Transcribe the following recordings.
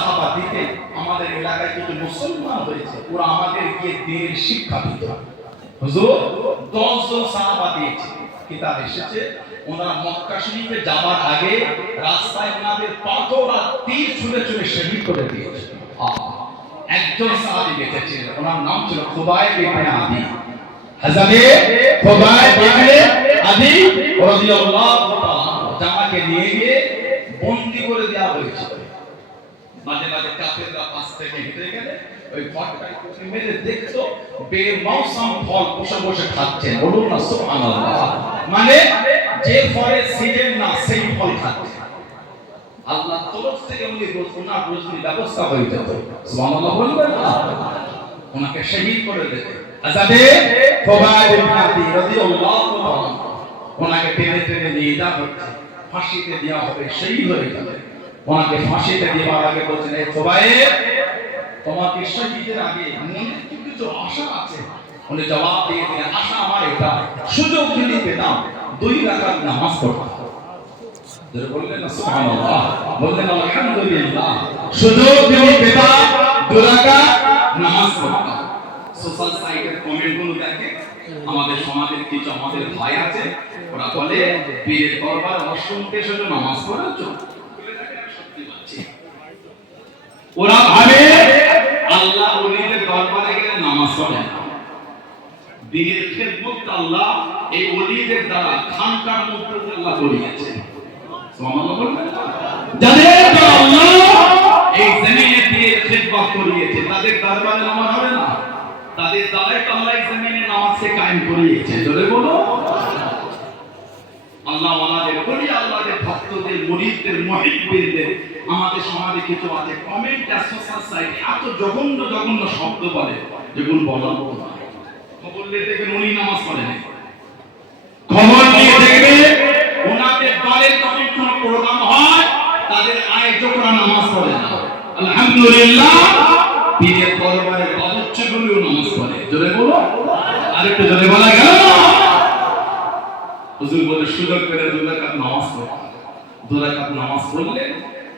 সাহাবাদিকে আমাদের এলাকায় কিছু মুসলমান হয়েছে, ওরা আমাদের গিয়ে দিনের শিক্ষা দিত। হুজুর 10 জন সাহাবা দিয়েছে, কিতাব এসেছে ওনারা মক্কা শরীফে যাওয়ার আগে রাস্তায় ওনাদের পাথর আর তীর ছুঁড়ে ছুঁড়ে শহীদ করে দিয়েছে। একজন সাহাবী বেঁচে ছিলেন, ওনার নাম ছিল খুবাইব ইবনে আদি। হযরতে খুবাইব ইবনে আদি রাদিয়াল্লাহু তাআলা জামাকে নিয়ে গিয়ে বন্দী করে দেওয়া হয়েছিল। মাঝে মাঝে কাফেররা পাশ থেকে হেঁটে গেলে ওই ফটকায় মেরে দেখতো বেমৌসম ফল বসে বসে খাচ্ছেন। বলুন না সুবহানাল্লাহ। মানে যে ফলের সিজন না সেই ফল খাচ্ছে। আল্লাহ তরফ থেকে উনি ওনার রোজীর ব্যবস্থা হয়ে যেত। সুবহানাল্লাহ বলবেন না? ওনাকে শহীদ করে দিতে হযরতে খুবাইব ইবনে আদি রাদিয়াল্লাহু তাআলা ওনাকে টেনে টেনে নিয়ে যাওয়া হচ্ছে, ফাঁসিতে দেওয়া হবে, শহীদ হয়ে যাবে। ওনাকে ফাঁসিতে দেওয়ার আগে বলছেন, এই খুবাইব তোমাকে শহীদের আগে মনে কিছু আশা আছে? উনি জবাব দিয়েছেন, আশা আমার এটা, সুযোগ যদি পেতাম 2 রাকাত নামাজ পড়তাম। যারা বললেন না সুবহানাল্লাহ, বললেন আলহামদুলিল্লাহ, সুযোগ যদি পেতাম 2 রাকাত নামাজ পড়তাম। সোশ্যাল সাইটের কমেন্টগুলো দেখে আমাদের সমাজের কিছু আমাদের ভাই আছে, ওরা বলে পীরের দরবারে অসংখ্য শুধু নামাজ পড়াচ্ছ। ওরা ভাবে আল্লাহ ওলিদের দরবারে গেলে নামাজ পড়ে না। দিনের খেদমত আল্লাহ এই ওলিদের দ্বারা খানকার মধ্যে আল্লাহ করিয়েছে। সুবহানাল্লাহ বলবেন। যাদের দ্বারা আল্লাহ এই জমিনে দিনের খেদমত করিয়েছে তাদের দরবারে নামাজ হবে না, তাদের দ্বারাই তো আল্লাহ এই জমিনে নামাজকে কায়েম করিয়েছে। জোরে বলো। আল্লাহ ওয়ালাদের বলি, আল্লাহর ভক্তদের, মুরিদদের, মুহিব্বিনদের আমাদের সমাজে কিছু আছে কমেন্ট আর সোশ্যাল সাইটে এত জঘন্য জঘন্য শব্দ বলে যেগুলো বলার মতো না। খবর নিয়ে দেখবেন উনি নামাজ পড়েন, খবর নিয়ে দেখবেন ওনাদের দলের যখন কোনো প্রোগ্রাম হয় তাদের আয়োজকরা নামাজ পড়ে না। আলহামদুলিল্লাহ, পীরের দরবারে বাবুচ্চিগুলিও নামাজ পড়ে। জোরে বলো, আরেকটু জোরে বলা গেল। হুজুর বলে সুযোগ পেলে 2 রাকাত নামাজ পড়ো। 2 রাকাত নামাজ পড়লে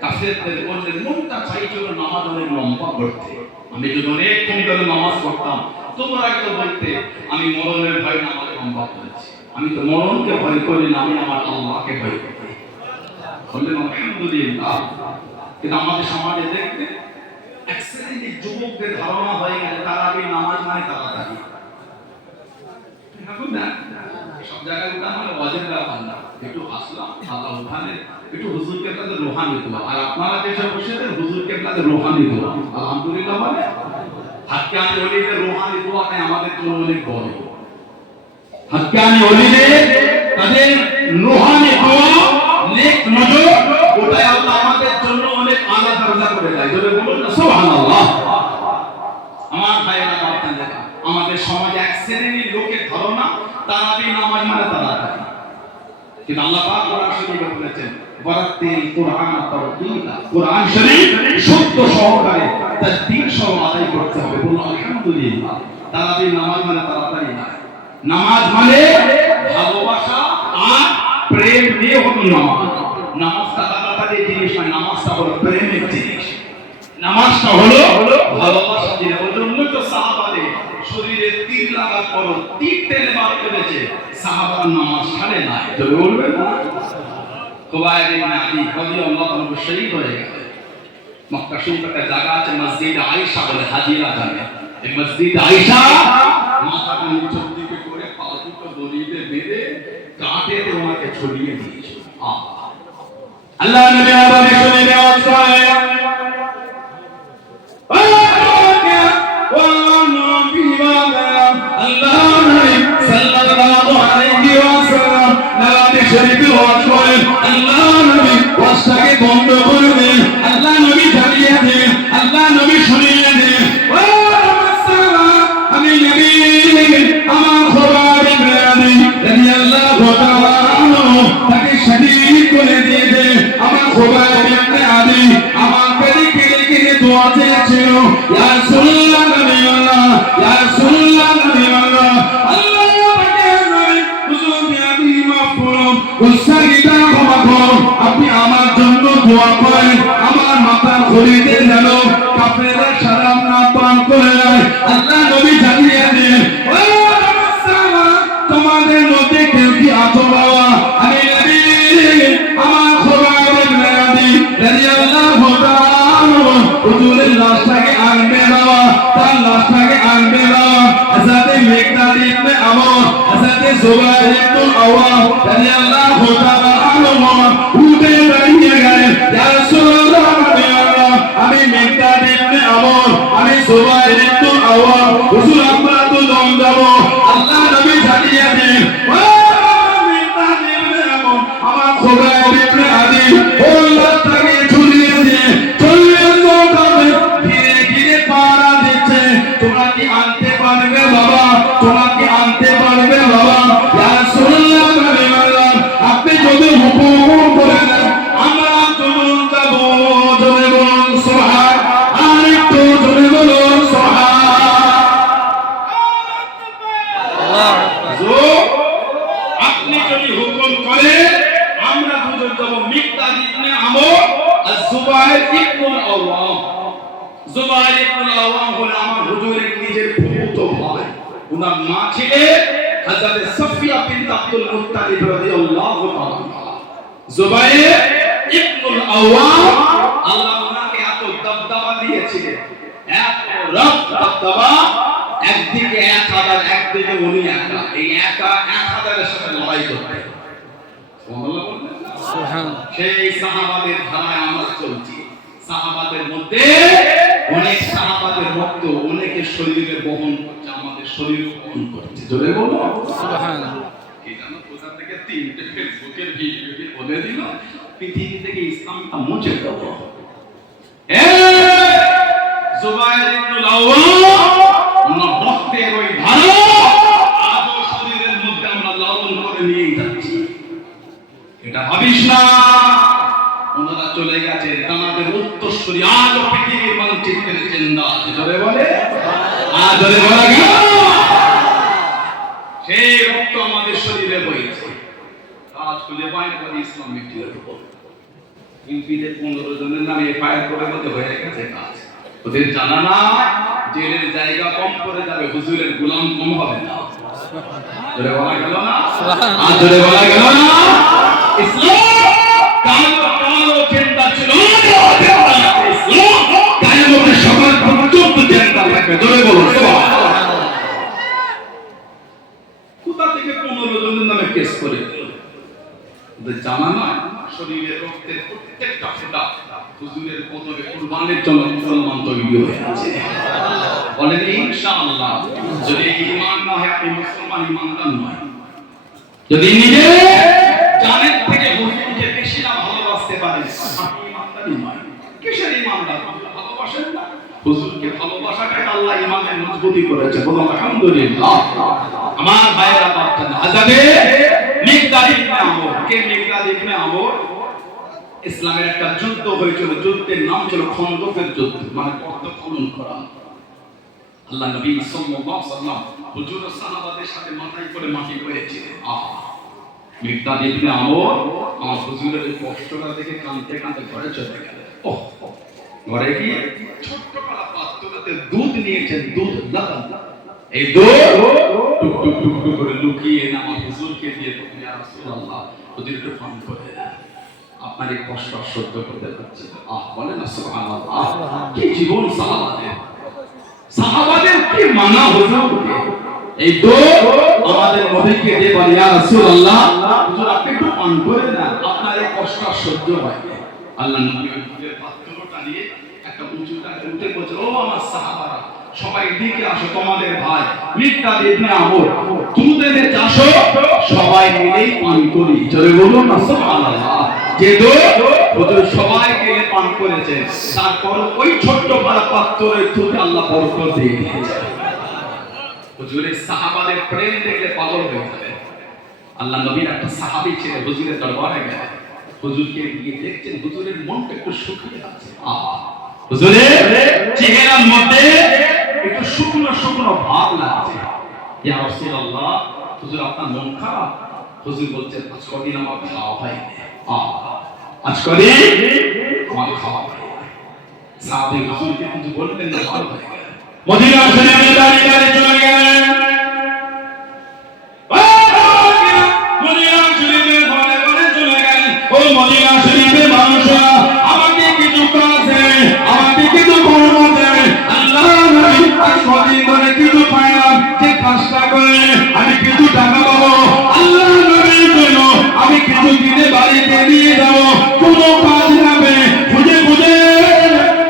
কাফেরদের বললেন মনটা চাইছিল নামাজ অনেক লম্বা পড়তে। আমি যদি অনেকক্ষণ ধরে নামাজ পড়তাম তোমরা তো বলতে আমি মরণের ভয় নামাজ লম্বা পড়েছি। আমি তো মরণকে ভয় করি না, আমি আমার আল্লাহকে ভয় করি। বললেন আলহামদুলিল্লাহ। কিন্তু আমাদের সমাজে দেখতে এক শ্রেণীর যুবকদের ধারণা হয়ে গেছে তারাবি নামাজ মানে তাড়াতাড়ি। এখন না সব জায়গায় উঠা মানে ওয়াজিব ব্যাপার না, একটু আসলাম আল্লাহ ওখানে একটু হুজুর কেবলাতে রোহানি দোয়া। আর আপনারা যেসব বসেছেন হুজুর কেবলাতে রোহানি দোয়া, আলহামদুলিল্লাহ মানে হাক্কানি ওলিদের রোহানি দোয়াটা আমাদের জন্য অনেক বড়। হাক্কানি ওলিদের তাদের রোহানি দোয়া নেক নজর ওটাই আল্লাহ আমাদের জন্য অনেক আলা দরজা করে দেয়। যদি বলুন না সুবহানাল্লাহ। আমার ভাইয়েরা আপনাদের আমাদের সমাজে এক শ্রেণীর লোকের ধারণা তারাবি নামাজ মানে তাড়াতাড়ি। কিন্তু আল্লাহ পাক কোরআন শরীফে বলেছেন ওয়ারাতিল কুরআন তারতিলা, কোরআন শরীফ শব্দ সহকারে তাসবিহ সহ আদায় করতে হবে। বলুন আলহামদুলিল্লাহ। তারাবি নামাজ মানে তাড়াতাড়ি না, নামাজ মানে ভালোবাসা আর প্রেম নিয়ে হলো নামাজ। নামাজটা তাড়াতাড়ি জিনিস নয়, নামাজটা হলো প্রেমের জিনিস, নামাজটা হলো ভালোবাসা জিনিস। ওই জন্য তো সাহাবাদের শরীরে তীর লাগার পর তীর টেনে বার করেছে, সাহাবার নামাজ ছাড়ে নাই। তো বলবেন না খুবাইব ইবনে আদি রাদিয়াল্লাহু আনহু শহীদ হয়ে গেলেন। মক্কা শরীফে একটা জায়গা আছে মসজিদ আয়েশা বলে, হাজিরা জানে এই মসজিদ আয়েশা। মাথাটা নিচের দিকে করে পা দুটো দড়িতে বেঁধে কাঁটেতে ওনাকে ছড়িয়ে দিয়েছে। আল্লাহ নবী আরবি শুনে নেওয়াজ করে শরীফে ওয়াজ করেন। আল্লাহ নবী ওয়াজটাকে বন্ধ করে দেন, আল্লাহ নবী জানিয়ে দেন, আল্লাহ নবী শুনিয়ে দেন ও আসসালাম আমি নবী আমার খুবাইব ইবনে আদি রাদিয়াল্লাহু তাআলা তাকে শহীদ করে দিয়ে দেন। আমার খুবাইব ইবনে আদি ঘড়িতে যেন কাফেররা সালাম না পান করে নেয়। আল্লাহ নবী জানিয়ে দেন, ও তোমাদের মধ্যে কেউ কি আছো বাবা? আমি নবী আমার খোবাইব ইবনে আদি রাদিয়াল্লাহু তাআলা হুজুরের লাশটাকে আনবে বাবা, তার লাশটাকে আনবে বাবা। হযরত মিকদাদ ইবনে আমর, হযরত জুবাইর ইবনে আওয়াম রাদিয়াল্লাহু তাআলা আনহু উঠে দাঁড়িয়ে গেলেন, ইয়া রাসূলুল্লাহ আমি মিকদাদ ইবনে আমর, আমি জুবাইর ইবনে আওয়াম, হুজুর আমরা তো দম যাব। আল্লাহ নবী জানিয়ে দেন, ও মিকদাদ ইবনে আমর আমার খোবাইব ইবনে আদি ও লাশটাকে ঝুলিয়ে দিয়ে ধীরে ধীরে পাড়া দিচ্ছে। তোমরা কি আনতে পারবে বাবা? তোমরা কি আনতে পারবে বাবা? ইয়া রাসূলুল্লাহ আপনি যদি হুকুম করে দেন আমরা চলুন যাব। জোরে বলুন সুবহান, আর একটু জোরে বলুন সুবহান। আপনি যদি হুকুম করে আমরা দুজন যাব। মিকদাদ ইবনে আমর আর জুবাইর ইবনে আওয়াম। জুবাইর ইবনে আওয়াম হলো আমার হুজুরের নিজের ফুফুতো ভাই। ওনার মা ছিলেন হযরত সাফিয়া বিনত আব্দুল মুত্তালিব রাদিয়াল্লাহু তাআলা। জুবাইর ইবনে আওয়াম আল্লাহ ওনাকে এত দবদবা দিয়েছিলেন, এত দবদবা, একদিকে 1000, একদিকে উনি একা। এই একা 1000 এর সাথে লড়াই করতেন। সুবহানাল্লাহ বলবেন না? সুবহানাল্লাহ। সেই সাহাবাদের ধারায় আমরা চলছি। সাহাবাদের মধ্যে অনেক সাহাবাদের রক্ত অনেকের শরীরে বহন করছে, আমাদের শরীরে বহন করছে। জোরে বলো সুবহানাল্লাহ। কি জানো কোথা থেকে তিনটে ফেসবুকের ভিডিও বলে দিল পৃথিবী থেকে ইসলামটা মুছে দেব। জুবাইর ইবনে আওয়াম ওনার রক্তের ওই ধারা আজও শরীরের মধ্যে আমরা লালন করে নিয়ে যাচ্ছি। এটা ভাবিস না ওনারা চলে গেছে, তাদের উত্তরসূরি আজও পৃথিবীর মানচিত্রে জিন্দা আছে। জোরে বলে আজ জোরে বলা গেল, সেই রক্ত আমাদের শরীরে বইছে। আজ খুলে বাইরে করে ইসলাম মিটিয়ে দেবো। ইউপিতে 15 জনের নামে এফআইআর করে মধ্যে হয়ে গেছে কাজ। ওদের জানা না জেলের জায়গা কম করে যাবে, হুজুরের গোলাম কম হবে না। জোরে বলা গেল না, আজ জোরে বলা গেল না। ইসলাম কালো কালো চিন্তা ছিল, ইসলাম কায়ামতের সকাল পর্যন্ত চিন্তা থাকবে। জোরে বলুন সুবহানাল্লাহ। কোথা থেকে 15 জনের নামে কেস করে দিল? ওদের জানা না শরীরের রক্তের প্রত্যেকটা ফোঁটা হুজুরের কদমে কুরবানির জন্য মুসলমান তৈরি হয়ে আছে। বলেন ইনশাআল্লাহ। যদি ঈমান না হয় আপনি মুসলমান, ঈমানদার নয়। যদি নিজে জানের থেকে হুজুরকে বেশি না ভালোবাসতে পারেন আপনি ঈমানদার নয়। কিসের ঈমানদার? ভালোবাসেন না হুজুরকে। ভালোবাসাটাই আল্লাহ ঈমানের মজবুতি করেছে। বলুন আলহামদুলিল্লাহ। আমার ভাইরা বাচ্চারা আজাদে মিকদাদ ইবনে আমর। কে মিকদাদ ইবনে আমর? ইসলামের একটা যুদ্ধ হয়েছিল, যুদ্ধের নাম ছিল খন্দকের যুদ্ধ, মানে গর্ত খনন করা। আল্লাহ নবী সাল্লাল্লাহু আলাইহি ওয়াসাল্লাম হুজুর ও সাহাবাদের সাথে মাথায় করে মাটি করেছিলেন। মিকদাদ ইবনে আমর আমার হুজুরের কষ্টটা দেখে কাঁদতে কাঁদতে ঘরে চলে গেলেন। ঘরে গিয়ে ছোট্ট পালা পাত্রতে দুধ নিয়েছেন, দুধ লাগান। এই দুধ টুক টুক টুক টুক করে লুকিয়ে এনে আমার হুজুরকে দিয়ে বললেন, ইয়া রাসূলুল্লাহ হুজুর একটু পান করে দেন, আপনার এই কষ্ট সহ্য করতে পারছি না। বলেন না সুবহানাল্লাহ। কি জীবন সাহাবাদের, সাহাবাদের কি মানা হুজুরকে। এই দুধ আমাদের নবীকে দিয়ে বলেন, ইয়া রাসূলুল্লাহ হুজুর আপনি একটু পান করে দেন, আপনার এই কষ্ট সহ্য হয় না। আল্লাহ নবী দুধের পাত্রটা নিয়ে একটা উঁচুটাকে উঠে বলছে, ও আমার সাহাবারা সবাই দিকে আসো, তোমাদের ভাই মিকদাদ ইবনে আমর দুধ এনেছে, আসো সবাই মিলেই পান করি। জোরে বলুন না সুবহানাল্লাহ। যে দুধ হুজুর সবাই মিলে পান করেছে, তারপর ওই ছোট্ট পারা পাত্রের দুধে আল্লাহ বরকত দিয়ে দিয়েছে। হুজুরের সাহাবাদের প্রেম দেখলে পাগল হয়ে যাবে। আল্লাহ নবীর একটা সাহাবী ছিলেন, হুজুরের দরবারে গেলেন, হুজুরকে গিয়ে দেখছেন হুজুরের মনটা একটু শুকিয়ে আছে। হুজুরের চেহারার মধ্যে একটু শুকনো শুকনো ভাব লাগছে। ইয়া রাসূলুল্লাহ হুজুর আপনার মন খারাপ? হুজুর বলছেন আজ কদিন আমার খাওয়া হয়নি, আজ কদিন আমার খাওয়া হয়নি। সাহাবী হুজুরকে কিছু বললেন না, ভালো হয়ে গেল। মদিনা শরীফে দাঁড়িয়ে দাঁড়িয়ে চলে গেলেন। মদিনা শরীফে ঘরে ঘরে চলে গেলেন। ও মদিনা শরীফে মানুষরা, আমাকে কিছু কাজ দেন, আমাকে কিছু কর্ম দেন। আল্লাহ নবী আজ কদিন ধরে কিছু পাইলাম, যে কাজটা করে আমি কিছু টাকা পাবো। আল্লাহ নবীর জন্য আমি কিছু কিনে বাড়িতে নিয়ে যাবো। কোনো কাজ যাবে খুঁজে খুঁজে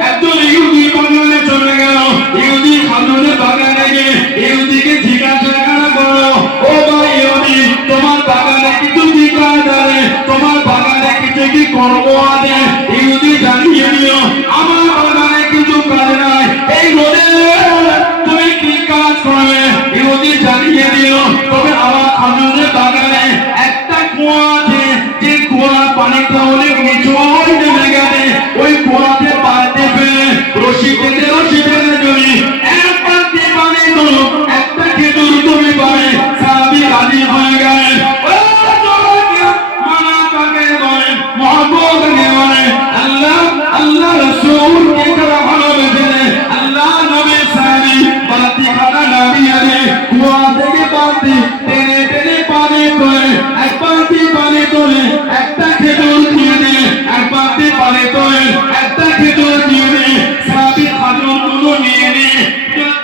একজন ইহুদি বাগানে চলে গেল। ইহুদি খাজুরের বাগানে গিয়ে ইহুদিকে জিজ্ঞাসা করলো, ও ভাই ইহুদি, তোমার বাগানে কিছু কি কাজ আছে? তোমার বাগানে কিছু কি কর্ম আছে? ইহুদি জানিয়ে দিল, আমার বাগানে কিছু কাজ নাই। এই রোদে তুমি কি কাজ করবে? ইহুদি জানিয়ে দিল, তবে আমার খাজুরের বাগানে একটা কুয়া আছে, যে কুয়ার পানিটা অনেক নিচু নেমে গেছে। ওই কুয়াতে পানিতে ফেলে রশি পেতে যদি এক বালতি পানি তোলো, একটা খেজুর তুমি পাবে। সাহাবী রাজি হয়ে গেলেন। মানা কাকে বলেন, মহব্বত কাকে বলেন? আল্লাহ আল্লাহ রাসূলকে যারা ভালোবেসেছে, আল্লাহ নবী সাহাবী বালতি খানা নামিয়ে দিয়ে কুয়া থেকে বালতি টেনে টেনে পানি তোলে। এক বালতি পানি তোলে, একটা খেজুর দিয়ে দিয়ে এক বালতি পানি তোলে, একটা খেজুর দিয়ে দিয়ে সাহাবী খাজুরগুলো নিয়ে নিয়ে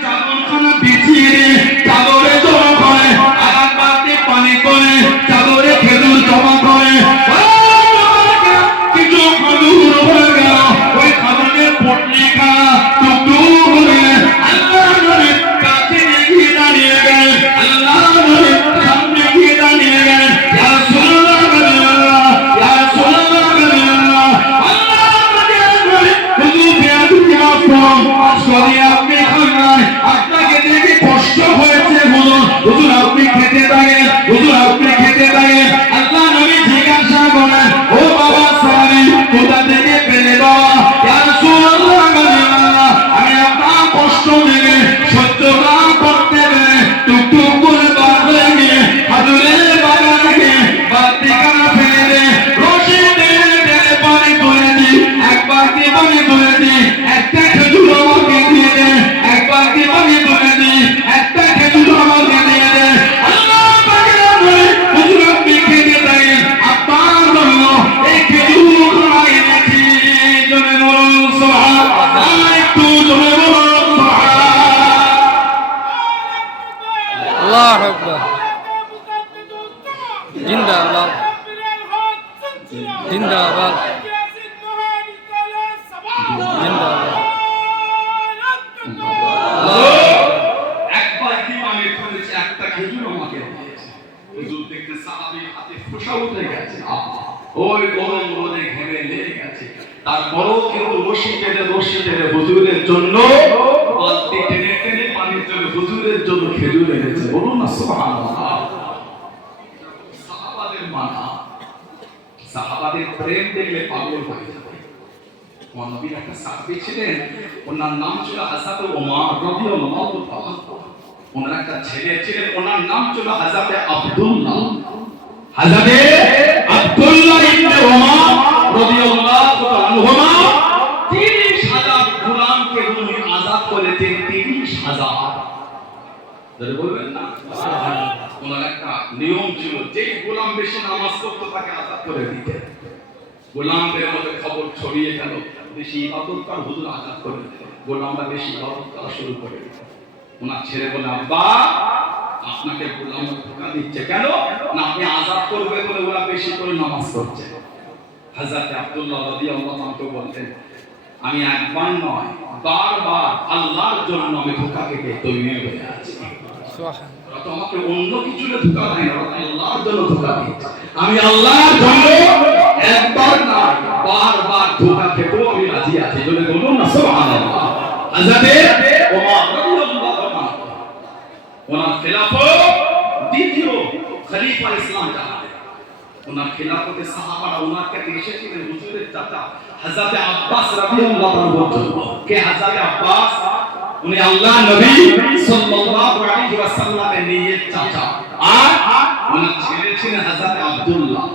চাদরখানা বিছিয়ে দিয়ে চাদরে জমা করে, আর এক বালতি পানি তোলে, চাদরে খেজুর জমা করে। কিছু খাজুর হয়ে গেল, ওই খাজুরের পটলি খাওয়া টুকটুক করে আল্লাহ নবীর কাছে এগিয়ে দাঁড়িয়ে গেলেন। আল্লাহ নবীর সামনে গিয়ে দাঁড়িয়ে গেলেন। ইয়া রাসূলুল্লাহ, ইয়া রাসূলুল্লাহ, আল্লাহ নবী হুজুর বেয়াদবি আপন আসলে আপনি খান নাই, আপনাকে দেখে কষ্ট হয়েছে। হুজুর আপনি খেতে থাকেন, হুজুর আপনি খেতে থাকেন। আল্লাহ নবী জিজ্ঞাসা করেন, ও বাবা সাহাবী, কোথা থেকে পেলে বাবা? ইয়া রাসূলুল্লাহ, আমি আপনার কষ্ট দেখে সহ্য না করতে পেরে টুকটুক করে বার হয়ে গিয়ে খাজুরের বাগানে গিয়ে বালতি খানা ফেলে দিয়ে রশি টেনে টেনে পানি তুলে দিই, এক বালতি পানি তুলে দিই, একটা খেজুর আমাকে দিয়ে দে, এক বালতি পানি তুলে দিই, একটা খেজুর আমাকে দিয়ে দে। আল্লাহ পাকের বলে, হুজুর আপনি খেতে থাকেন, আপনার জন্য এই খেজুর খানা এনেছি। জোরে বলুন সুবহানাল্লাহ, একটু জোরে বলুন সুবহানাল্লাহ। আল্লাহু আকবার। জিন্দাবাদ, জিন্দাবাদ, জিন্দাবাদ। এক বালতি পানি তুলেছে, একটা খেজুর আমাকে দিয়েছে। হুজুর দেখতে সাহাবী হাতে ফোঁটা উঠে গেছে। ওই গরম রোদে ঘেমে লেগে গেছে, তারপরও কিন্তু রশি টেনে হুজুরের জন্য বালতি টেনে টেনে পানি তুলে হুজুরের জন্য খেজুর এনেছে। বলুন না সুবহানাল্লাহ। সাহাবাদের মানা, সাহাবাদের প্রেম দেখলে পাগল হয়ে যাবে। আমার নবীর একটা সাহাবী ছিলেন, ওনার নাম ছিল হযরত ওমর রাদিয়াল্লাহু তাআলা। ওনার একটা ছেলে ছিলেন, ওনার নাম ছিল হযরত আব্দুল্লাহ। হযরত আব্দুল্লাহ ইবনে ওমর রাদিয়াল্লাহু তাআলা আনহুমা 30,000 গোলামকে উনি আযাদ করেছেন। 30,000। যারা বলবেন না ওনার একটা নিয়ম ছিল, যে গোলাম বেশি নামাজ পড়তো তাকে আযাদ করে দিতেন। গোলামদের মধ্যে খবর ছড়িয়ে গেল, বেশি ইবাদত কর, হুজুর আযাদ করে দিলেন। গোলামরা বেশি ইবাদত করা শুরু করে দিল। ওনার ছেলে বলে, আব্বা আপনাকে গোলাম ধোঁকা দিচ্ছে কেন? না আপনি আযাদ করবে বলে ওরা বেশি করে নামাজ পড়ছে। হযরত আব্দুল্লাহ রাদিয়াল্লাহু আনহু বলতেন, আমি একবার নয় বারবার আল্লাহর জন্য আমি ধোঁকা খেতে তৈরি হয়ে আছি। সুবহানাল্লাহ। তো আমাকে অন্য কিছু ধোঁকা দেয় না, আল্লাহর জন্য ধোঁকা দিচ্ছে। আমি আল্লাহর জন্য একবার না বারবার ধোঁকা খেতেও আমি রাজি আছি। যদি বলুন না সুবহানাল্লাহ। হযরত ওমর রাদিয়াল্লাহু আনহু ওনার খেলাফত দ্বিতীয় খলিফা ইসলাম জাহান, ওনার খেলাফতে সাহাবারা ওনার কাছে এসেছিলেন হুজুরের চাচা হযরত আব্বাস রাদিয়াল্লাহু আনহু। কে হযরত আব্বাস? উনি আল্লাহ নবী সাল্লাল্লাহু আলাইহি ওয়াসাল্লামের নিজের চাচা, আর ওনার ছেলে ছিলেন হযরত আব্দুল্লাহ।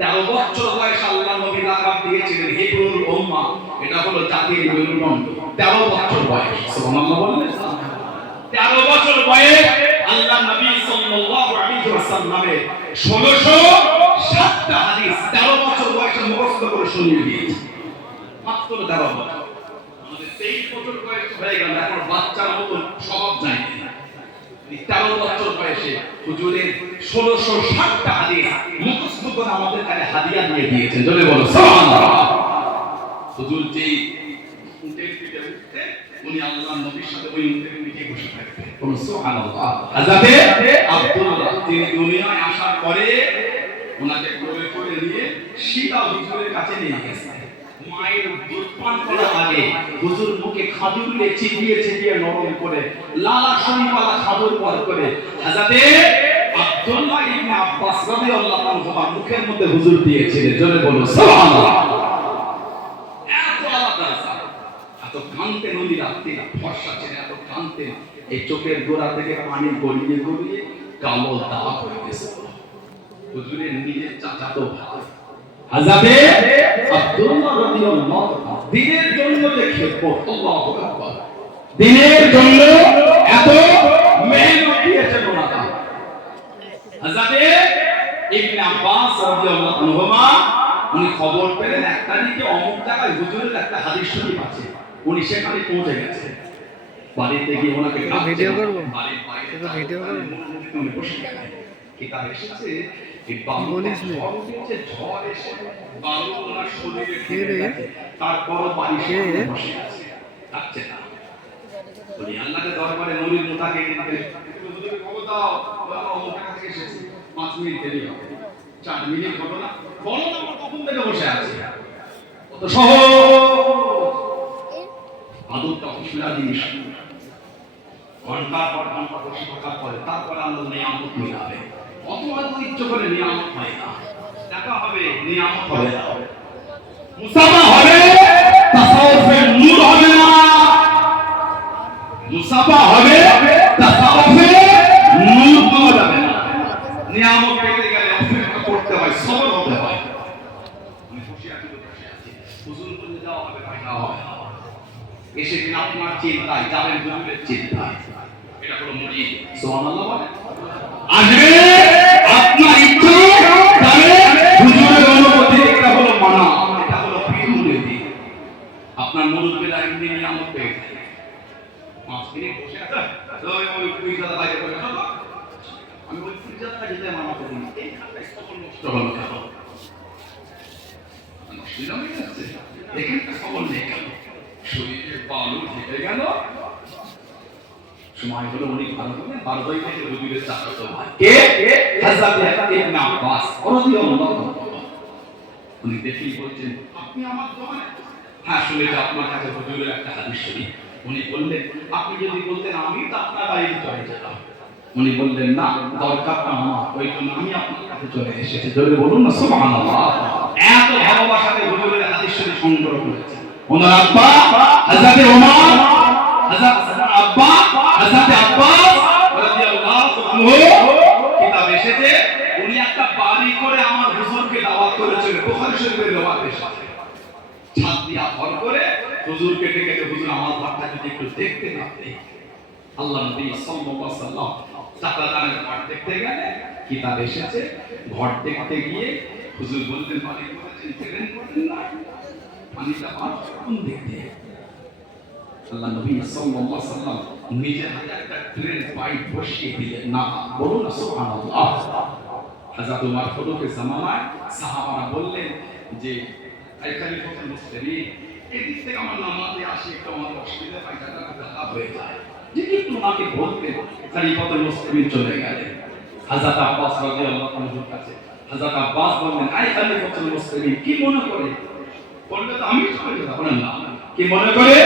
13 বছর বয়সে আল্লাহ নবী লাকাব দিয়েছিলেন হিব্রুল উম্মাহ, এটা হলো জাতির মেরুদণ্ড। 13 বছর বয়স, সুবহানাল্লাহ বললেন। 13 বছর বয়স আল্লাহ নবী সাল্লাল্লাহু আলাইহি ওয়াসাল্লামের 1607টা হাদিস 13 বছর বয়সে মুখস্থ করে শুনিয়ে দিয়েছে। মাত্র 13 বছর। আমাদের 23 বছর বয়স হয়ে গেল, এখন বাচ্চার মতো স্বভাব নাই। 13 বছর বয়সে হুজুরের 1607টা হাদিস মুখস্থ করে আমাদের কাছে হাদিয়া দিয়ে দিয়েছেন। জোরে বলো সুবহানাল্লাহ। হুজুর যেই উটের পিঠে উঠতে, উনি আল্লাহর নবীর সাথে ওই উটের পিঠে বসে থাকতেন। বলো সুবহানাল্লাহ। হযরতে আব্দুল্লাহ তিনি দুনিয়ায় আসার পরে ওনাকে কোলে করে নিয়ে সীতা হুজুরের কাছে নিয়ে গেছেন। মায়ের দুধ পান করার আগে হুজুর মুখে খাজুর দিয়ে চিবিয়ে নরম করে লালা শরীফওয়ালা খাজুর পর করে হযরতে আব্দুল্লাহ ইবনে আব্বাস রাদিয়াল্লাহু আনহু মুখের মধ্যে হুজুর দিয়েছিলেন। জোরে বলো সুবহানাল্লাহ। এত আলাদা, এত কাঁদতেন উনি রাত্রি, ফর্সা ছিলেন, এত কাঁদতেন, এই চোখের গোড়া থেকে পানি গড়িয়ে গড়িয়ে কালো দাগ হয়ে গেছে। হুজুরের নিজের চাচাতো ভাই হযরতে আব্দুল্লাহ রাদিয়াল্লাহু আনহু দিনের জন্য যে খেদমত, আল্লাহু আকবার, দিনের জন্য এত মেহনত দিয়েছেন ওনারা। হযরতে ইবনে আব্বাস রাদিয়াল্লাহু আনহুমা উনি খবর পেলেন এক তারিখে অমুক জায়গায় হুজুরের একটা হাদিস শরীফ আছে, উনি সেখানে পৌঁছে গেছেন। বাড়িতে গিয়ে ওনাকে ভিডিও করব, বাড়ির বাইরে ভিডিও করব, উনি বসে গেলেন। কিতাব এসেছে এই বালু ঝড় এসে বালু ওনার শরীরে ফেলে গেছে, তারপর বাড়ি সামনে বসে আছে, থাকছে না। উনি আল্লাহর দরবারে নবীর মুতাকে নিতে হুজুরকে খবর দাও, বলো অমুকের কাছে এসেছি, 5 মিনিট দেরি হবে, 4 মিনিট হবে না, বলো না আমরা কখন থেকে বসে আছি। কত সহজ আদবটা অসুবিধা জিনিস। ঘন্টার পর ঘন্টা বসে থাকার পরে তারপরে আল্লাহ নিয়ামত মিলাবে। অত ইচ্ছা করে নিয়ামত হয় না, দেখা হবে নিয়ামত হবে না, মুসাফা হবে, তাসাউফের নূর হবে না। মুসাফা হবে, তাসাউফের নূর পাওয়া যাবে না। নিয়ামত পেতে গেলে অপেক্ষা করতে হয়, সবর হতে হয়। আমি বসে আছি, হুজুর বলে যাওয়া হবে, যাওয়া হবে না। এসে দিন আপনার চিন্তায় যাবেন, হুজুরের চিন্তায়। এটা হলো মুরিদ। সুবহানাল্লাহ বলে আসবে আপনার ইচ্ছা, তবে হুজুরের অনুমতি। এটা হলো মানা, এটা হলো পীর মুরিদি। আপনার মুরিদরা এমনি নিয়ামত পেয়ে যায়। 5 মিনিট বসে আছে, ওই পীরজাদা বাইরে করে চলো, আমি ওই পীরজাদা যেতে মানা করি, এই খাতায় সকল নষ্ট হলো কেন? অসুবিধা হয়ে যাচ্ছে, দেখেন খবর নেই কেন, শরীরে বালু ঢেকে গেল। সময় হলো উনি ভালো করে বারদই থেকে হুজুরের চাচাতো ভাই কে হযরত ইবনে আব্বাস রাদিয়াল্লাহু আনহু উনি দেখেই বলছেন, আপনি আমার দোকানে? হ্যাঁ, শুনেছি আপনার কাছে হুজুরের একটা হাদিস শরীফ। উনি বললেন, আপনি যদি বলতেন আমি তো আপনার বাড়িতে চলে যেতাম। উনি বললেন, না, দরকারটা আমার, ওই জন্য আমি আপনার কাছে চলে এসেছি। জোরে বলুন না সুবহানাল্লাহ। এত ভালোবাসাতে হুজুরের হাদিস শরীফ সংগ্রহ করেছেন। ওনার আব্বা হযরত ওমর, হযরত আব্বা হযরত আব্বাস রাদিয়াল্লাহু আনহু কিতাব এসেছে, উনি একটা বাড়ি করে আমার হুজুরকে দাওয়াত করেছিলেন। বুখারী শরীফের রওয়ায়াত এসেছে। ছাদ দিয়া ঘর করে হুজুরকে ডেকে, হুজুর আমার ঘরটা যদি একটু দেখতেন আপনি। আল্লাহ নবী সাল্লাল্লাহু আলাইহি ওয়াসাল্লাম চাকরাদানের ঘর দেখতে গেলে কিতাব এসেছে, ঘর দেখতে গিয়ে হুজুর বলতেন, বাড়ি করেছেন, ট্রেন করেন না, পানিটা পাঁচ কোন দেখতে। আল্লাহ নবী সাল্লাল্লাহু আলাইহি ওয়াসাল্লাম নিজে হাতে একটা ট্রেন পাইপ বসিয়ে দিলেন। না, বলুন না সুবহানাল্লাহ। হযরত ওমর ফারুকের জামানায় সাহাবারা বললেন যে, এই খলিফাতুল মুসলিমিন, এই দিক থেকে আমার নামাজে আসে একটু আমার অসুবিধা হয়, জায়গাটা হয়ে যায়, যদি একটু ওনাকে বলতেন। খলিফাতুল মুসলিমিন চলে গেলেন হযরত আব্বাস রাদিয়াল্লাহু আনহুর কাছে। হযরত আব্বাস বললেন, এই খলিফাতুল মুসলিমিন, কি মনে করে? বললে তো আমি চলে যেতাম। বলেন না, কি মনে করে?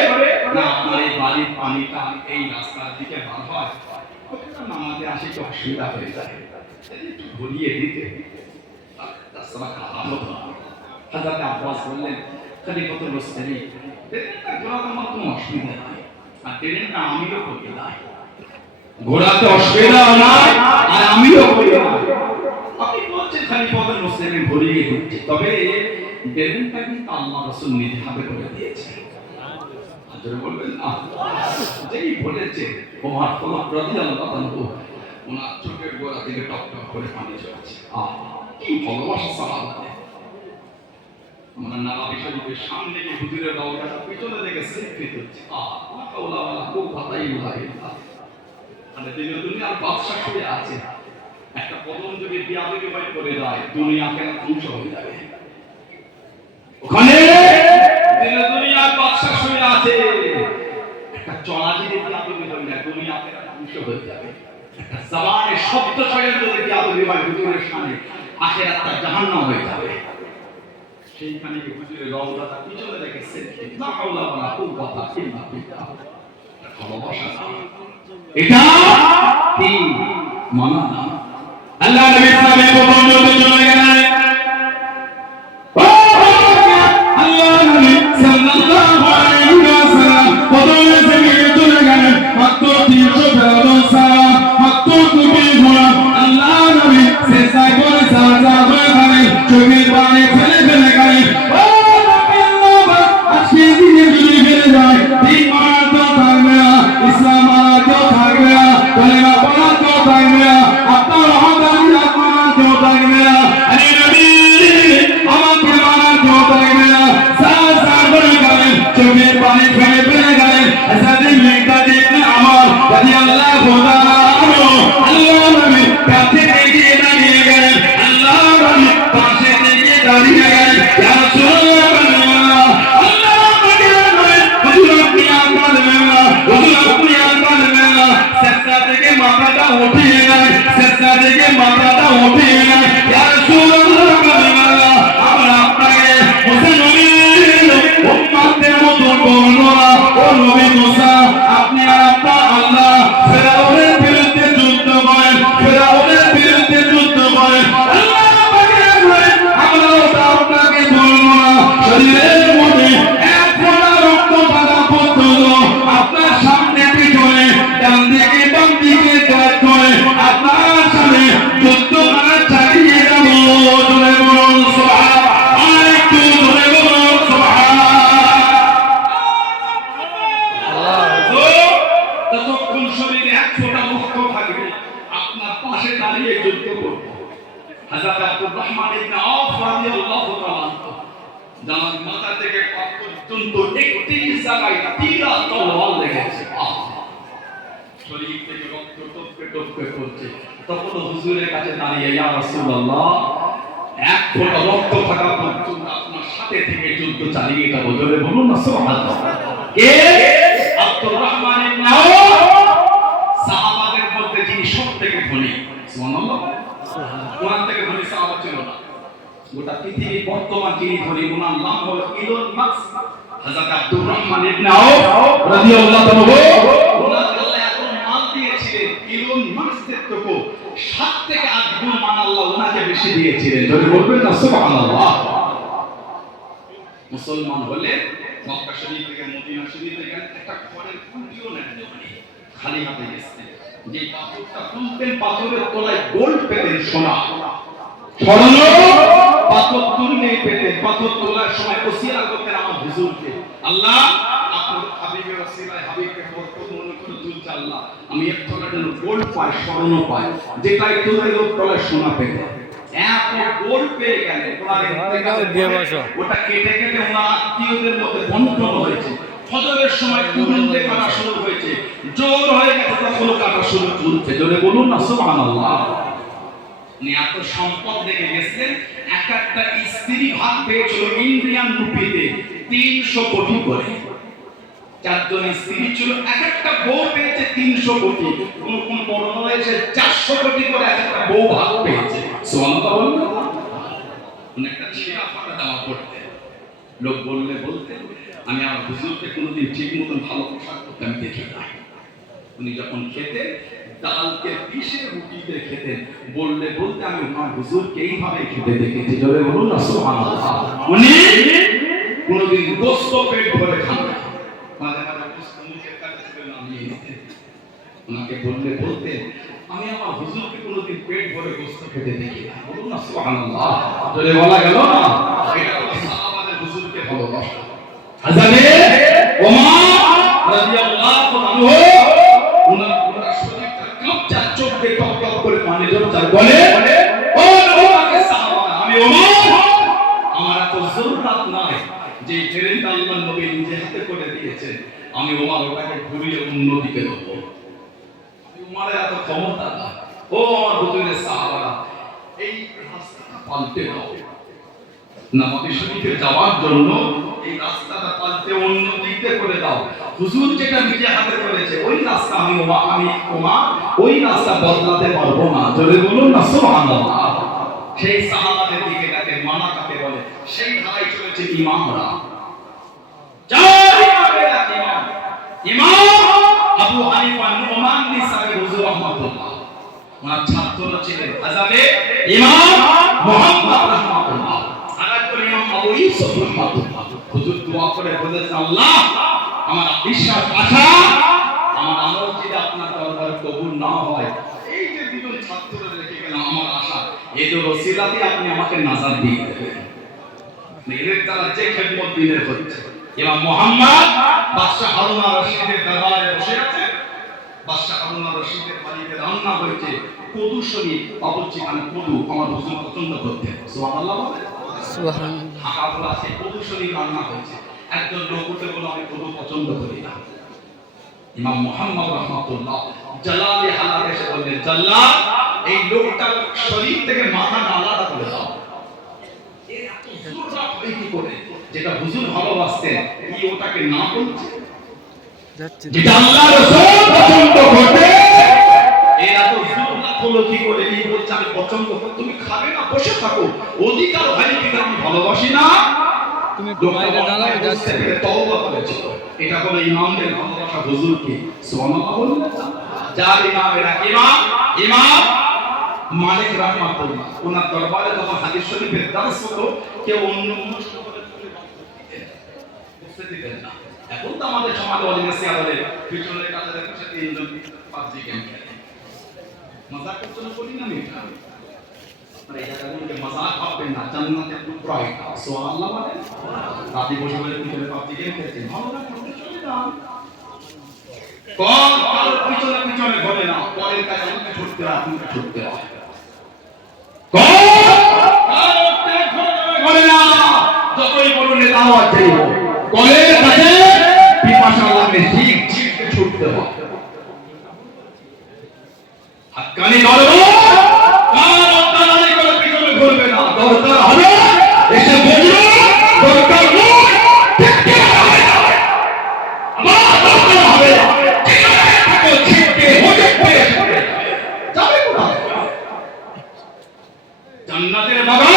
না, আপনার এই বাড়ির পানিটা এই রাস্তার দিকে বার হয়, নামাজে আসে একটু অসুবিধা হয়ে যায়, একটু ঘুরিয়ে দিতে, রাস্তাটা খারাপ হতো না। হযরত আব্বাস বললেন, খলিফাতুল মুসলিমিন, ট্রেনটা ঘোরাতে আমার কোনো অসুবিধা নাই, আর ট্রেনটা আমিও করি নাই, ঘোরাতে অসুবিধা নাই আর আমিও করি নাই। আপনি বলছেন খলিফাতুল মুসলিমে ভরিয়ে দিচ্ছে, তবে বেলুনটা কিন্তু আল্লাহ রাসূল নিজে হাতে করে দিয়েছে। আপনারা বলবেন না, যেই বলেছে ওমর রাদিয়াল্লাহু আনহু, ওনার চোখের গোড়া থেকে টপ টপ করে পানি ঝরছে। কি ভালোবাসা সাহাবাদের। আমরা নবী শরীফের সামনে গিয়ে হুজুরের রওজাটা পিছনে থেকে সেলফি তুলছি। লা হাওলা ওয়ালা কুওয়াতা ইল্লা বিল্লাহ। মানে দুনিয়ার বাদশা শুয়ে আছে, একটা কদম যদি বিয়াদবি করে যায় দুনিয়া কেন ধ্বংস হয়ে যাবে। ওখানে দুনিয়ার বাদশা শুয়ে আছে, একটা চলা যদি বিয়াদবি হয়ে যায় দুনিয়া কেন ধ্বংস হয়ে যাবে। একটা জবানের শব্দ চয়ন যদি বিয়াদবি হয় হুজুরের সামনে আখিরাতটা জাহান্নাম হয়ে যাবে। সেইখানে হুজুরের রওজাটা পিছনে রেখে সেলফি। লা হাওলা ওয়ালা কুওয়াতা ইল্লা বিল্লাহ। ভালোবাসা না, এটা কি মানা না। আল্লাহ নবী ইসলামের প্রথম যুদ্ধে চলে গেলেন। আল্লাহ নবী সাল্লাল্লাহু আলাইহি ওয়াসাল্লাম প্রথম যুদ্ধে চলে গেলেন। মাত্র 300 ফেরাদৌন সালাম, মাত্র 2 ঘোড়া। আল্লাহ নবী সেজদা করে সাজদা করে গেলেন, চোখের পানি ফেলে ফেলে গেলেন। ও নবী আল্লাহ, আজকে দিনে যদি ফেলে যায় দিন মারা তো থাকবে না, ইসলাম মারা তো থাকবে না, কলেমা পড়া তো থাকবে না, আপনার রহমতের মারা তো থাকবে না। আরে নবী আমাকে মারা তো থাকবে না। সাজদা করে গেলেন, চোখের পানি ফেলে ফেলে গেলেন। আসাদে মেঘদাদ ইবনে আমর রাদিয়াল্লাহু তাআলা আনহু আল্লাহ নবী কাছে এগিয়ে দাঁড়িয়ে গেলেন। আল্লাহ নবী পাশে এগিয়ে দাঁড়িয়ে গেলেন। ইয়া রাসূলুল্লাহ, আল্লাহ নবী হুজুর আপনি আর বলবেন না, হুজুর আপনি আর বলবেন না। সেজদা থেকে মাথাটা উঠিয়ে নেন, সেজদা থেকে মাথাটা উঠিয়ে নেন। ইয়া রাসূলুল্লাহ, আমরা আপনাকে হোসেন নবীর উম্মতের মতো করব না। ও নবী মুসা, আপনি আর আপনার আল্লাহ ফেরাউনের বিরুদ্ধে যুদ্ধ করেন, ফেরাউনের বিরুদ্ধে যুদ্ধ করেন। আল্লাহ পাকের ভয়ে আমরা ওটা আপনাকে বলবো না। শরীরের মধ্যে এক ফোঁটা রক্ত থাকা পর্যন্ত আপনার সামনে পিছনে ডান দিকে বাম দিকে ত্যাগ করে আপনার সামনে যুদ্ধ করা চালিয়ে যাব। জোরে বলুন সুবহানাল্লাহ, আরেকটু জোরে বলুন সুবহানাল্লাহ। ততক্ষণ শরীরে এক ফোঁটা রক্ত থাকবে, আপনার পাশে দাঁড়িয়ে যুদ্ধ করব। হযরত আব্দুর রহমান ইবনে আওফ রাদিয়াল্লাহু তাআলা জানার মাথা থেকে পা পর্যন্ত 31 জায়গায় তীরা তলোয়ার লেগেছে। শরীর থেকে রক্ত টপকে টপকে পড়ছে। তখন হুজুরের কাছে দাঁড়িয়ে, ইয়া রাসূলুল্লাহ, এক ফোঁটা রক্ত থাকা পর্যন্ত আপনার সাথে থেকে যুদ্ধ চালিয়ে যাব। জোরে বলুন না সুবহানাল্লাহ। কে? আব্দুর রহমান ইবনে আওফ, সাহাবাদের মধ্যে যিনি সবথেকে ধনী। সুবহানাল্লাহ। ওনার থেকে ধনী সাহাবা ছিল না। গোটা পৃথিবীর বর্তমান যিনি ধনী ওনার নাম হলো ইলন মাস্ক। হযরত আব্দুর রহমান ইবনে আওফ রাদিয়াল্লাহু আনহু ওনাকে আল্লাহ এত মাল দিয়েছিলেন, ইলন মাস্কের থেকে 7 থেকে 8 গুণ মান আল্লাহ ওনাকে বেশি দিয়েছিলেন। যদি বলবেন না সুবহানাল্লাহ। মুসলমান হলে মক্কা শরীফ থেকে মদিনা শরীফে গেলে একটা খড়ের কুটিও নেন, খালি হাতে গেছেন। যে পাথরটা তুলতেন পাথরের তলায় গোল্ড পেতেন, সোনা স্বর্ণ পাথর তুললে পেতেন। পাথর তোলার সময় ওসিলা করতেন আমার হুজুরকে, আল্লাহ আপনার হাবিবের ওসিলায় হাবিবকে বরকত মনে করে তুলছে, আল্লাহ আমি এক তলায় যেন গোল্ড পাই, স্বর্ণ পাই, যেটাই তুলে লোক তলায় সোনা পেতেন। এত গোল্ড পেয়ে গেলেন, ওটা কেটে কেটে ওনার আত্মীয়দের মধ্যে বন্টন হয়েছে। ফজরের সময় তুলতে কাটা শুরু হয়েছে, জোর হয়ে গেছে তখন কাটা শুরু চলছে। জোরে বলুন না সুবহানাল্লাহ। এত সম্পদ রেখে গেছেন, এক একটা স্ত্রী ভাগ পেয়েছিল ইন্ডিয়ান রুপিতে 300 কোটি করে। 4 জন স্ত্রী ছিল, এক একটা বউ পেয়েছে 300 কোটি। কোন কোন বর্ণনা এসে 400 কোটি করে এক একটা বউ ভাগ পেয়েছে। সুবহানাল্লাহ বলুন। একটা ছেঁড়া ফাটা জামা পড়তে লোক বললে বলতে, আমি আমার হুজুরকে কোনোদিন ঠিক মতন ভালো পোশাক পরতে আমি দেখি না। উনি যখন খেতেন ডালকে পিষে রুটিতে খেতেন, বললে বলতে আমি আমার হুজুরকে এইভাবে খেতে দেখেছি। জোরে বলুন না সুবহানাল্লাহ। উনি কোনোদিন গোশত পেট ভরে খান না, মাঝে মাঝে গোশত মুখের কাছে তুলে নামিয়ে দিতেন। ওনাকে বললে বলতেন, আমি আমার হুজুরকে কোনোদিন পেট ভরে গোস্ত খেতে দেখি না। বলুন না সুবহানাল্লাহ, জোরে বলা গেল না? এটা হলো সাহাবাদের হুজুরকে ভালোবাসা। হযরতে ওমর রাদিয়াল্লাহু আনহু ওনার শরীরটা কাঁপছে, চোখ দিয়ে টপ টপ করে পানি ঝরছে, বলে ও নবীকে সাহাবা, আমি ওমর, আমার এত জরুরত নাই যে ট্রেনটা আল্লাহর নবী নিজে হাতে করে দিয়েছেন, আমি ওমর ওটাকে ঘুরিয়ে অন্যদিকে দেবো। উমারের এত ক্ষমতা না। ও আমার হুজুরের সাহাবারা, এই রাস্তাটা পাল্টে দাও, নবী শরীফে যাওয়ার জন্য এই রাস্তাটা পাল্টে অন্য দিকে করে দাও। হুজুর যেটা নিজে হাতে করেছে ওই রাস্তা আমি ওমর ওই রাস্তা বদলাতে পারবো না। জোরে বলুন না সুবহানাল্লাহ। সেই সাহাবাদের দিকে তাকে মানা কাকে বলে, সেই ধারায় চলেছে ইমামরা। চার ইমামের এক ইমাম আবু হানিফা নুমান নিসাই হুজুর রাহমাতুল্লাহ, ওনার ছাত্র ছিলেন হযরতে ইমাম মুহাম্মদ রাহমাতুল্লাহ, আরেকজন ইমাম আবু ইউসুফ রাহমাতুল্লাহ। হুজুর দোয়া করে বলেছেন, আল্লাহ আমার বিশ্বাস আশা আমার আমল যদি আপনার দরবারে কবুল না হয়, এই যে দুজন ছাত্র রেখে গেলাম আমার আশা, এদের ওসিলাতে আপনি আমাকে নাজাত দিয়ে দেবেন। এদের দ্বারা যে খেদমত দিনের হচ্ছে, ইমাম মুহাম্মদ বাদশা হারুন আর রশিদের দরবারে বসে আছে, বাদশা হারুন আর রশিদের বাড়িতে রান্না হয়েছে কদু শরীফ, বাবুর্চি খানে কদু আমার হুজুর পছন্দ করতেন। সুবহানাল্লাহ বলে সুবহানাল্লাহ। হাকাবুল আছে কদু শরীফ রান্না হয়েছে, একজন লোক উঠে বলে আমি কদু পছন্দ করি না। ইমাম মুহাম্মদ রাহমাতুল্লাহ জালালে হালাল এসে বললেন, জাল্লাদ এই লোকটার শরীর থেকে মাথাটা আলাদা করে দাও। এর এত জোরদার হয় কি করে, যেটা হুজুর ভালোবাসতেন কি ওটাকে না বলছে, যাচ্ছে যেটা আল্লাহ রাসূল পছন্দ করতেন এর এত জোরদার হলো কি করে, এই বলছে আমি পছন্দ করি, তুমি খাবে না বসে থাকো, অধিকার হয় কিন্তু আমি ভালোবাসি না। তুমি বাইরে দাঁড়াও, যাচ্ছে তওবা করেছিল। এটা হলো ইমামদের ভালোবাসা হুজুরকে। সুবহানাল্লাহ বলুন। যার ইমামের এক ইমাম মালিক রাহমাতুল্লাহ, ওনার দরবারে যখন হাদিস শরীফের দার্স হতো, কেউ অন্য মুসলিম বলে বসতে দিতেন না। এখন তো আমাদের সমাজে অলিমেসি আদালে পিছনের কাতারে বসে তিনজন পাবজি গেম খেলে, মজাক করতে বলি না আমি এটা, আপনারা এই জায়গাগুলোকে মজাক ভাববেন না, জান্নাতের টুকরা এটা। সুবহানাল্লাহ বলেন। রাতে বসে বসে পিছনে পাবজি গেম খেলছে, ভালো না করতে চলে যান। কোন কারোর পিছনে পিছনে ঘটে না, পরের কাছে আমাকে ছুটতে হয়, আপনাকে ছুটতে হয়। কোন কারোর ঘটে না, যতই বড় নেতা হওয়া চাই হোক, পরের কাছে পিপাসা লাগলে ঠিক ঠিক ছুটতে হয়। হাক্কানি ধর্ম কারোর দালালি করে পিছনে ঘুরবে না, দরকার হবে এসে বলবে, দরকার নয় দেখতে হবে না, আমার দরকার হবে জান্নাতের বাগান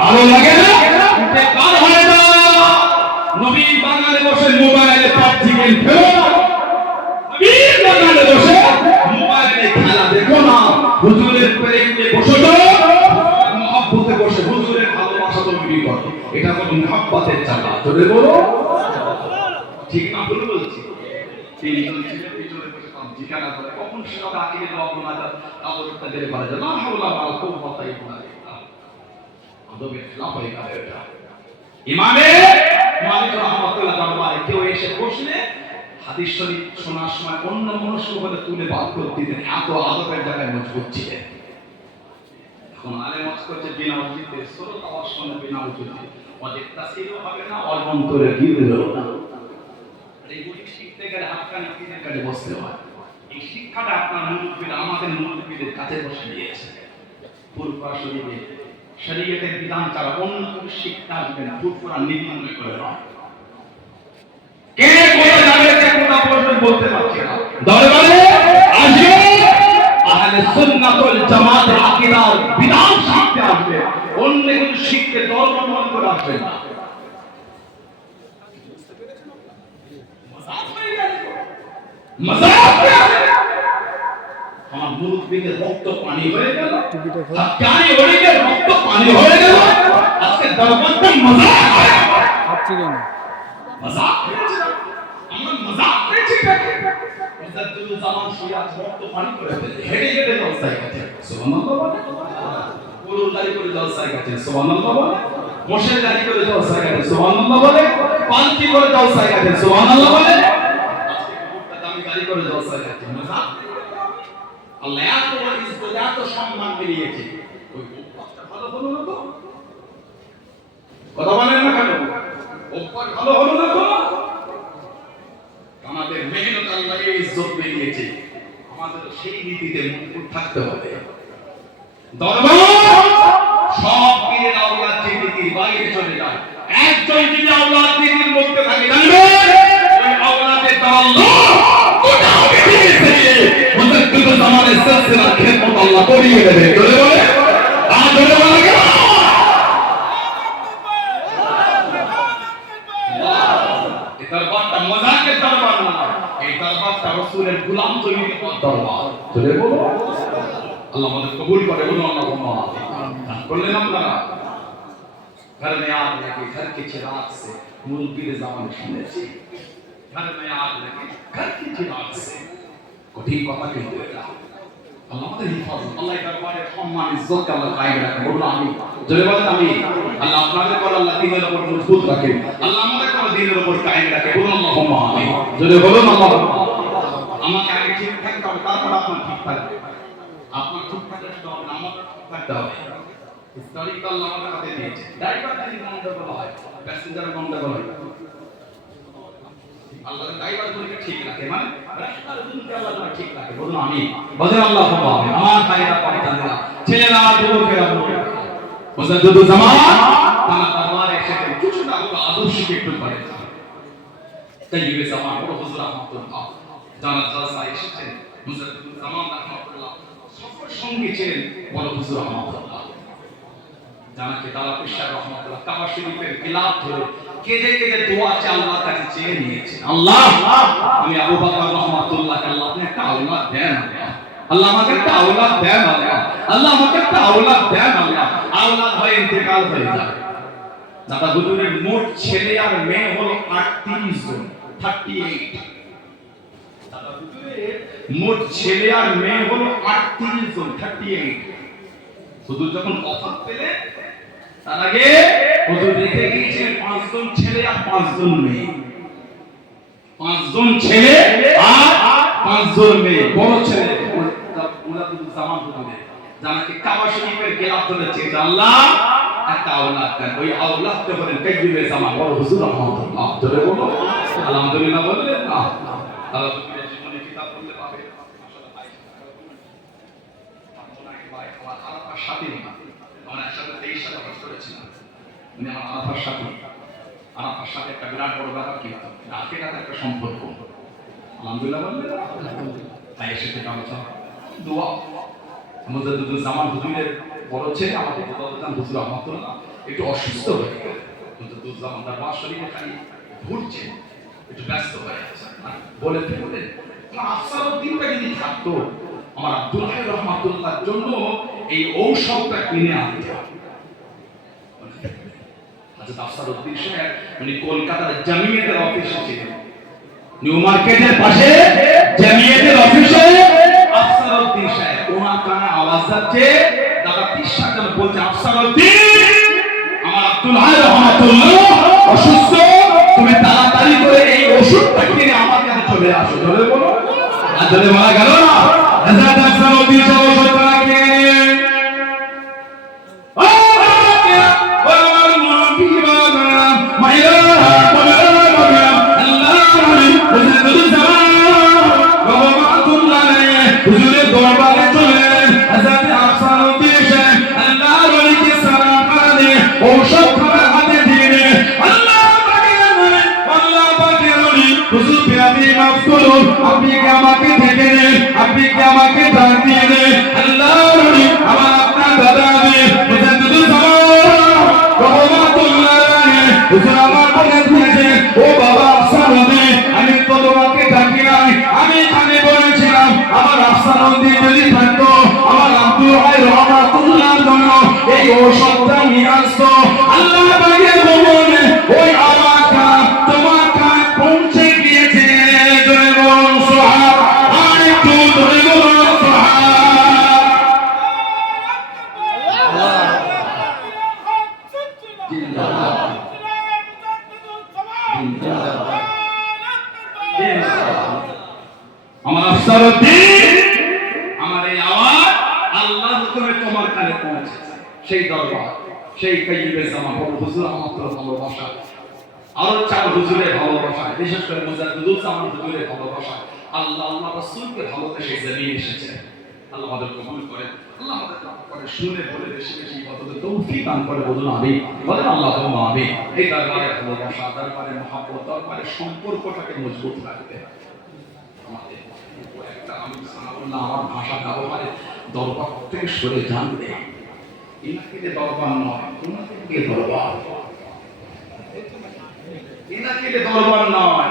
ভালো লাগে না, উঠে পার হয়ে যাও। নবীর বাগানে বসে মোবাইলে পাবজি গেম খেলো, নবীর বাগানে বসে মোবাইলে খেলা দেখো না, হুজুরের প্রেমে বসে যাও, মহব্বতে বসে হুজুরের ভালোবাসা তৈরি করো। এটা হলো মহব্বতের জায়গা। জোরে বলো ঠিক না? ভুল বলছি? তিনজন ছিল পিছনে বসে পাবজি খেলা করে, কখন সেটা আগে রবনা যা আবরটা দিয়ে বলা যায় না, হাওলা ওয়ালা কুওয়াতা ইল্লা বিল্লাহ। আদবের খেলাফ হয়ে গেল এটা। ইমামে মালিক রাহমাতুল্লাহ দরবারে কেউ এসে বসলে হাদিস শরীফ শোনার সময় অন্য মনস্ক বলে তুলে বাদ করে দিতেন, এত আদবের জায়গায় মজবুত ছিলেন। এখন আলেম ওয়াজ করছে বিনা উজুতে, সুরত আওয়াজ শুনে বিনা উজুতে, ওদের তাসিরও হবে না, অন্তরে গিরবেও না। এইগুলি শিখতে গেলে হাক্কানি পীরের কাছে বসতে হয়। এই শিক্ষাটা আপনার মুরব্বিরা আমাদের মুরব্বিদের কাছে বসে দিয়েছে। ফুরফুরা শরীফে শরীয়তের বিধান ছাড়া অন্য কোনো শিক্ষা আসবে না, ফুরফুরা নির্ণয় করে নয়। কে কোথা যাবে, কে কোথা বসবে বলতে পারছি না। দরবারে আসবে আহলে সুন্নাত ওয়াল জামাতের আকীদার বিধান শিখতে আসবে, অন্য কোনো শিখতে ধর্ম মন করে আসবে না। আমার মুরব্বিদের রক্ত পানি হয়ে গেল, হাক্কানি ওলিদের রক্ত পানি হয়ে গেল, আজকে দরবারটা মজাক হয়ে গেল। ভাবছি কেন মজাক করেছে, আমরা মজাক করেছি, মুজাদ্দিদুল জামান সিরাজ রক্ত পানি করে ফেলে হেঁটে হেঁটে জলসায় গেছে সুবহানাল্লাহ বলে গরুর গাড়ি করে জলসায় গেছে সুবহানাল্লাহ বলে মোষের গাড়ি করে জলসায় গেছে সুবহানাল্লাহ বলে পালকি করে জলসায় গেছে সুবহানাল্লাহ বলে আজকে কুকুরটা দামি গাড়ি করে জলসায় গেছে মজা আল্লাহ এত ইজ্জত এত সম্মান দিয়েছে ওই কুকুরটা ভালো হলো না তো কথা বলেন না কেন অভ্যাস ভালো হলো না তো আমাদের মেহনত আল্লাহ এই ইজ্জত দিয়েছে আমাদের সেই নীতিতে মুকুট থাকতে হবে দরবার সব পীরের আওলাদ যে নীতির বাইরে চলে যায় একজন যদি আওলাদ নীতির মধ্যে থাকে জানবে ওই আওলাদের দ্বারা আল্লাহ গোটা পৃথিবীতে মুজাদ্দিদুল জামানের সিলসিলার খেদমত আল্লাহ করিয়ে দেবে বলে বলে আর বলে বলে কেন দরবারটা মজাকের দরবার না এই দরবারটা রাসূলের গোলাম তৈরির দরবার চলে বলো আল্লাহ আমাদের কবুল করে বলো আল্লাহুম্মা আমিন বললেন আপনারা घर में आग लगे घर के चिराग से मुल्कीर ज़माने শুনেছি घर में आग लगे घर के चिराग से কঠিন কথা কিন্তু এটা আল্লাহ আমাদের হিফাজত আল্লাহ দরবারে সম্মান ইজ্জত আল্লাহ কায়েম রাখে বলুন আমিন জোরে বলেন আমিন আল্লাহ আপনাদের পর আল্লাহ দ্বীনের উপর মজবুত রাখে আল্লাহ আমাদের পর দ্বীনের উপর কায়েম রাখে বলুন আল্লাহুম্মা আমিন জোরে বলুন আল্লাহ আমাকে আগে ঠিক থাকতে হবে তারপর আপনার ঠিক থাকবে আপনার ঠিক থাকতে হবে না আমাদের ঠিক থাকতে হবে ইসলামিক আল্লাহ আমাদের হাতে দিয়েছে ড্রাইভার যদি গন্ডগোল হয় প্যাসেঞ্জার গন্ডগোল হয় আল্লাহ ড্রাইভার গুলোকে ঠিক রাখে মানে রাস্তার দুনিয়াতে আল্লাহ ঠিক রাখে বলুন আমিন বলেন আল্লাহুম্মা আমিন আমার ভাইরা পাকিস্তানেরা ছেলেরা যুবকেরা মুজাদ্দিদুল জামান তার দরবারে এসে কিছুটা হলো আদর্শকে একটু করে তাইয়িবে জামান বড় হুজুর রাহমাতুল্লাহ জানাত জালসায় এসেছেন মুজাদ্দিদুল জামান রাহমাতুল্লাহ সফর সঙ্গী ছিলেন বড় হুজুর রাহমাতুল্লাহ জানাকে তারা পেশার রহমাতুল্লাহ কাবা শরীফের খিলাফ ধরে কেঁদে কেঁদে দোয়া চেয়ে আল্লাহর কাছে চেয়ে নিয়েছেন আল্লাহ আমি আবু বকর রহমাতুল্লাহকে আল্লাহ আপনি একটা আওলাদ দেন আল্লাহ আমাকে একটা আওলাদ দেন আল্লাহ আমাকে একটা আওলাদ দেন আওলাদ হয়ে ইন্তেকাল হয়ে যায় দাদা হুজুরের মোট ছেলে আর মেয়ে হলো 38 জন 38 দাদা হুজুরের মোট ছেলে আর মেয়ে হলো 38 জন 38 হুজুর যখন ওফাত পেলে তার আগে হুজুর রেখে গিয়েছিলেন 5 জন ছেলে আর 5 জন মেয়ে 5 জন ছেলে আর 5 জন মেয়ে বড় ছেলে মুজাদ্দিদুল জামান হুজুরের জানাকে কাবা শরীফের গিলাফ ধরেছে আল্লাহ একটা আওলাদ দেন ওই আওলাদকে বলেন কাইয়িবে জামান বড় হুজুর রহমাতুল্লাহ জোরে বলো আলহামদুলিল্লাহ বললেন না আল্লাহ হুজুরের জীবনে কিতাব পড়লে পাবে মাশাআল্লাহ ভাই আমার আরাফার সাথে আমরা একসাথে 23 সালে হজ করেছিলাম উনি আমার আরাফার সাথে একটা বিরাট বড় ব্যাপার কিন্তু আখিরাত একটা সম্পর্ক আলহামদুলিল্লাহ বললেন তাই এসে আলোচনা দোয়া মুজাদ্দিদুল জামান হুজুরের বড় ছেলে আমাদের মুজাদ্দিদ হুজুর রহমাতুল্লাহ একটু অসুস্থ হয়ে গেল মুজাদ্দিদুল জামান দরবার শরীফে খালি ঘুরছে একটু ব্যস্ত হয়ে আছে বলে ফেললেন আফসারউদ্দিনটা যদি থাকতো আমার আব্দুল হাই রহমাতুল্লাহর জন্য এই ঔষধটা কিনে আনতে হযরত আফসারউদ্দিন সাহেব উনি কলকাতার জামিয়াতের অফিসে ছিলেন নিউ মার্কেটের পাশে জামিয়াতের অফিসে আফসারউদ্দিন সাহেব ওনার কানে আওয়াজ যাচ্ছে দাদা তিশা যেন বলছে আফসারউদ্দিন আমার আব্দুল হাই রহমাতুল্লাহ অসুস্থ তুমি তাড়াতাড়ি করে এই ওষুধটা কিনে আমার কাছে চলে আসো চলে বলো আর যদি মারা গেল না হযরত আফসারউদ্দিন সাহেব ওষুধটা কিনে দরবারে চলেন হযরত আফসারউদ্দিন সাহেব আল্লাহর ওলিকে সালাম করে ঔষধ খাবার হাতে দিয়ে আল্লাহ পাকের ওলি হুজুর আপনি মাফ করুন আপনি কি আমাকে দেখে নেন আপনি কি আমাকে দান দিয়ে দেন আল্লাহর ওলি আমার আপনার দাদা আমি মুজাদ্দিদুল জামান রহমাতুল্লাহ আলাইহি হুজুর আমার বলে দিয়েছে ও বাবা আফসারউদ্দিন আমি তো তোমাকে ডাকি নাই আমি এখানে বলেছিলাম আমার আফসারউদ্দিন যদি থাকতো আমার আব্দুল হাই রহমাতুল্লাহর জন্য এই ঔষধটা নিয়ে আসতো আল্লাহ পাকের ভবনে ওই আওয়াজটা তোমার কানে পৌঁছে গিয়েছে জয় বলুন সুবহানাল্লাহ আমার আফসারউদ্দিন, আমার এই আওয়াজ আল্লাহর হুকুমে তোমার কানে পৌঁছেছে। সেই দরবার, সেই কাইয়িবে জামান হুজুর আমার তো ভালোবাসা, আর চার হুজুরের ভালোবাসা, বিশেষ করে মুজাদ্দিদুল জামান হুজুরের ভালোবাসা, আল্লাহ রাসূলকে ভালোবেসে জমিনে এসেছে। আল্লাহ আমাদের কবুল করেন, আল্লাহ আমাদের দান করে শুনে বলে বেশি বেশি ইবাদতের তৌফিক দান করে। বলুন আমিন, বলেন আল্লাহুম্মা আমিন। এই দরবারে ভালোবাসা, দরবারে মহব্বত, দরবারে সম্পর্কটাকে মজবুত রাখতে আমাদের একটা আমি সানাউল্লাহ আমার ভাষা ব্যবহারে দরবার থেকে সরে জানবে, এনাকে দরবার নয়, ওনাকে দরবার, এনাকে দরবার নয়।